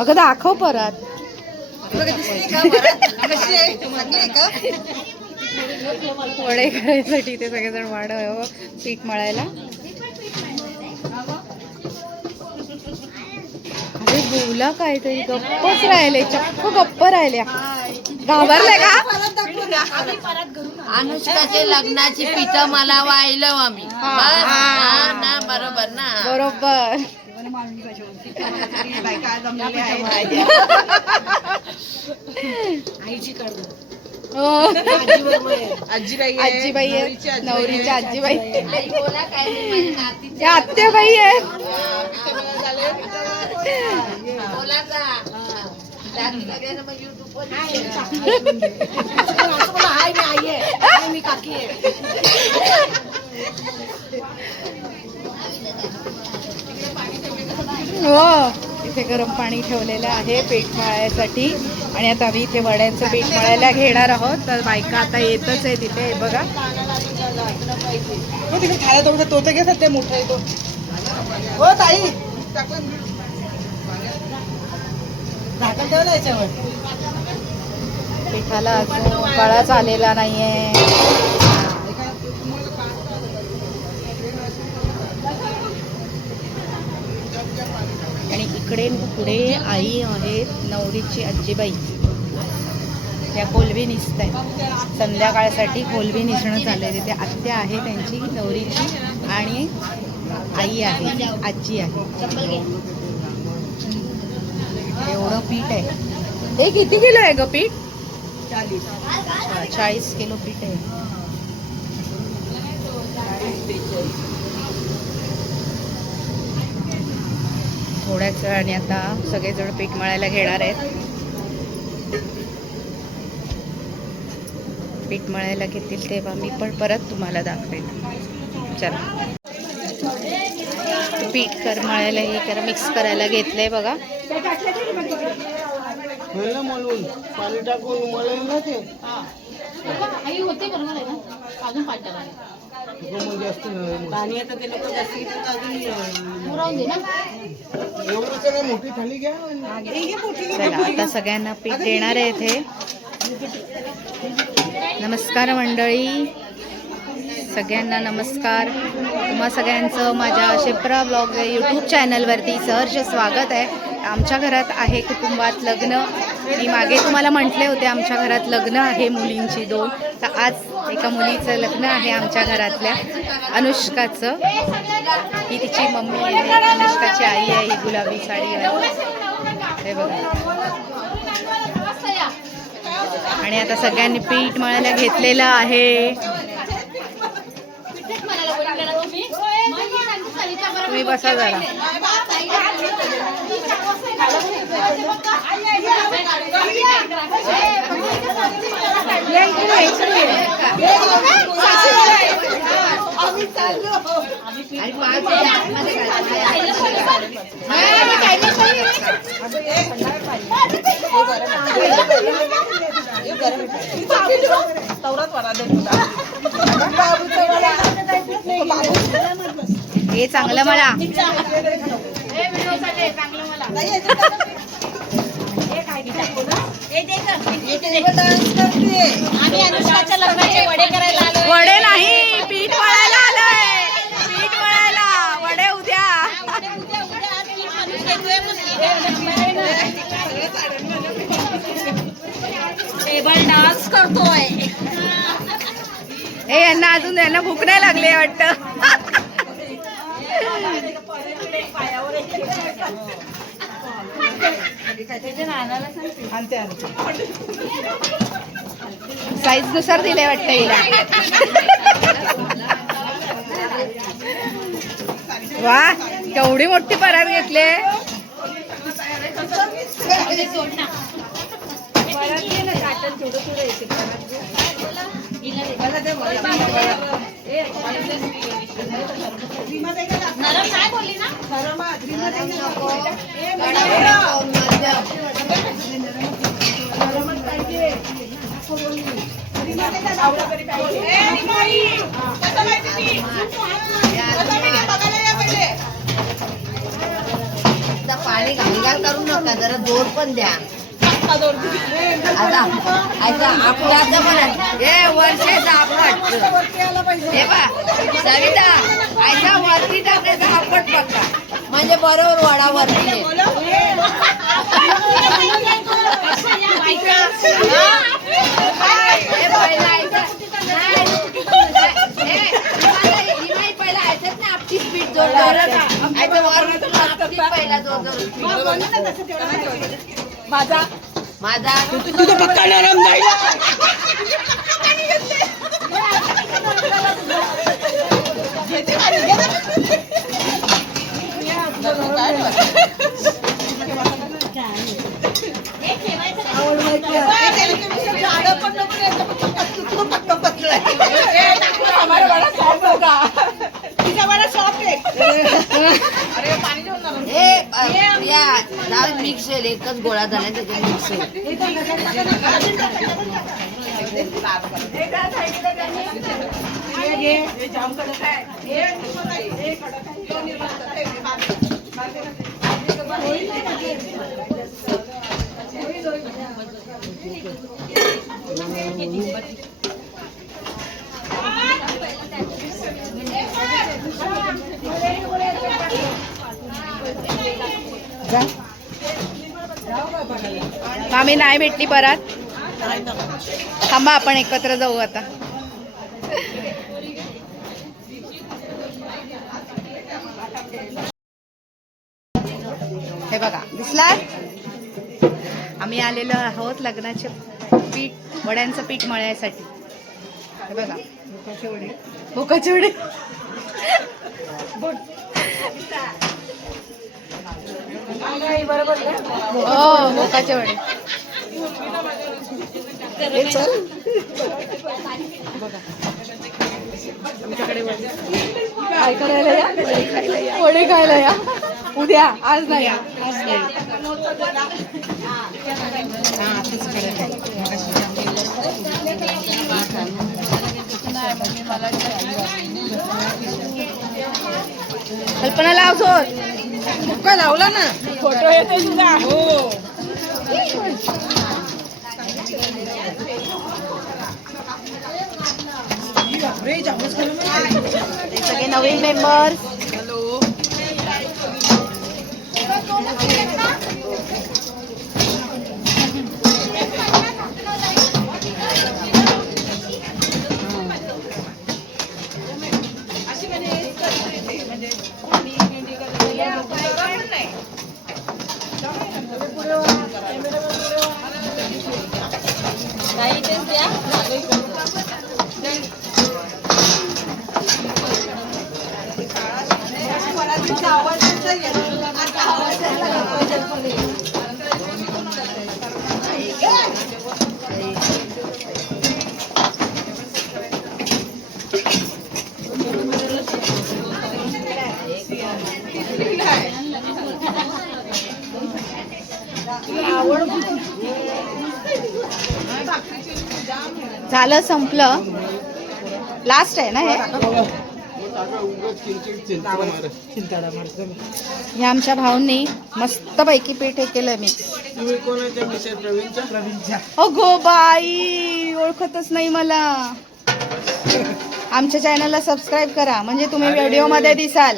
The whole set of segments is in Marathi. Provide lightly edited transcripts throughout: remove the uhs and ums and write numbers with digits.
अगं दाखव परत. वडे करायसाठी ते सगळेजण वाढ पीठ मळायला. अरे बोला काहीतरी, गप्पच राहिले, चक्क गप्प राहिल्या. घाबरले का? अनुष्काचे लग्नाची पीठ मला वाहिलं आम्ही ना, बरोबर ना, बरोबर. आजीबाई आहे, नवरीच्या आजीबाई, त्या आत्याबाई आहे. हो, इथे गरम पाणी ठेवलेलं आहे पीठ मळायसाठी. आणि आता आम्ही इथे वड्यांचं पीठ मळायला घेणार आहोत. तर बायका आता येतच आहे तिथे. हे बघा, खायला तो ते घेतात, ते मोठा येतो. हो ताई, पिठाला अजून कळाच आलेला नाहीये. आणि इकडे पुढे आई आहेत, नवरीची आजीबाई. त्या कोलबी निसत आहेत. संध्याकाळसाठी कोलबी निसणं चाललंय. तिथे आत्या आहे त्यांची नवरीची, आणि आई आहे, आजी आहे. एवढं पीठ आहे. हे किती किलो आहे ग पीठ? 40 किलो पीठ आहे. थोड्याच आणि आता सगळेजण पीठ मळायला घेणार आहेत. पीठ मळायला घेतील तेव्हा मी पण परत तुम्हाला दाखवेन. चला, पीठ मळायला हे करा, मिक्स करायला घेतलंय बघा. पाणी टाकून मळेल ना ते. पाणी आता ते लोक मोठी थाली घ्या. चला, आता सगळ्यांना पीठ देणार आहे इथे. नमस्कार मंडळी, सगळ्यांना नमस्कार. तुम्हा सगळ्यांचं माझ्या शिप्रा ब्लॉग यूट्यूब चॅनलवरती सहर्ष स्वागत आहे. आमच्या घरात आहे कुटुंबात लग्न. मी मागे तुम्हाला म्हटले होते आमच्या घरात लग्न आहे मुलींची 2. तर आज एका मुलीचं लग्न आहे आमच्या घरातल्या, अनुष्काचं. ही तिची मम्मी आहे, अनुष्काची आई आहे. ही गुलाबी साडी आहे, हे बघा. आणि आता सगळ्यांनी पीठ मळायला घेतलेलं आहे. तुम्ही बसा जरा. हे चांगलं मला. वडे नाही, पीठ मळायला आलोय. पीठ मळायला, वडे उद्या. टेबल डान्स करतोय. हे यांना अजून यांना भूक नाही लागली वाटतं. साईज नुसार दिले वाटतं हिला. वा, केवढी मोठी परात घेतले. नरम काय बोलली ना? आणि घालघाल करू नका, जरा जोर पण द्या. आता ऐका, आपलं म्हणा हे वर्षाचं आपट हे बा सविता, ऐका वरती टाकायचा आपट बघा म्हणजे बरोबर वडा वरती येईल. हे पहिला ऐका पहिला ऐकत ना आपली स्पीड जोर पहिला जोर माझा माझा तुझं पक्का नरम जाईल. मिक्स होईल, एकच गोळा झाला त्याच्यात मिक्स होईल. मामी नाही भेटली परत, थांबा आपण एकत्र जाऊ आता. हे बघा दिसला, आम्ही आलेलो आहोत लग्नाचे पीठ वड्यांचं पीठ मळण्यासाठी. हे बघा भोकाचे वडे हो भोकाचे वडे. काय करायला या, वडे खायला या उद्या, आज नाही. कल्पना लाव सोड, लावला ना फोटो येतो तुझा. हो सगळे नवीन मेंबर्स. झालं, संपलं. लास्ट आहे ना हे. हे आमच्या भाऊंनी मस्तपैकी पीठ हे केलंय मी. अगो बाई, ओळखतच नाही मला. आमच्या चॅनलला सबस्क्राईब करा म्हणजे तुम्ही व्हिडिओ मध्ये दिसाल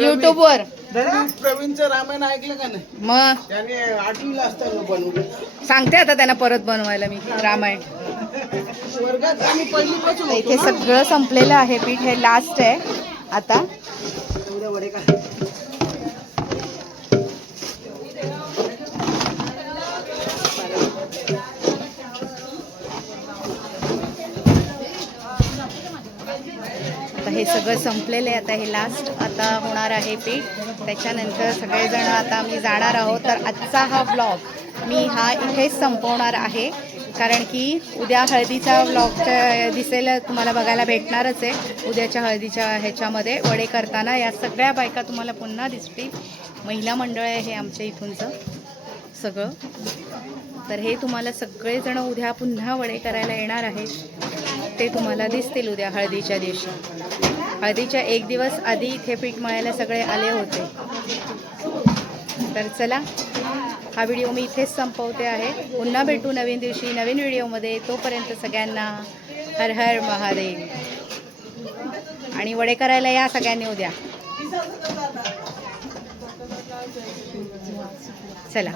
युट्यूब वर. प्रवीणचं रामायण ऐकलं का नाही? मग त्याने 8वीला असताना बनवलं. सांगते आता त्यांना परत बनवायला मी रामायण. वर्गात आम्ही पहिलीपासून इथे सगळं संपलेलं आहे पीठ, हे लास्ट आहे आता. एवढे वडे काय आता हे सगळं संपलेलं आहे. आता हे लास्ट आता होणार आहे पीठ. त्याच्यानंतर सगळेजण आता आम्ही जाणार आहोत. तर आजचा हा व्लॉग मी हा इथेच संपवणार आहे, कारण की उद्या हळदीचा व्लॉग दिसेल, तुम्हाला बघायला भेटणारच आहे. उद्याच्या हळदीच्या ह्याच्यामध्ये वडे करताना या सगळ्या बायका तुम्हाला पुन्हा दिसतील. महिला मंडळ आहे हे आमच्या इथूनचं सगळं. तर हे तुम्हाला सगळेजण उद्या पुन्हा वडे करायला येणार आहेत, ते तुम्हाला दिसतील उद्या हळदीच्या दिवशी. हळदीच्या एक दिवस आधी इथे पीठ मळायला सगळे आले होते. तर चला, हा व्हिडिओ मी इथेच संपवते आहे. पुन्हा भेटू नवीन दिवशी नवीन व्हिडिओमध्ये. तोपर्यंत सगळ्यांना हर हर महादेव. आणि वडे करायला या सगळ्यांनी उद्या. चला.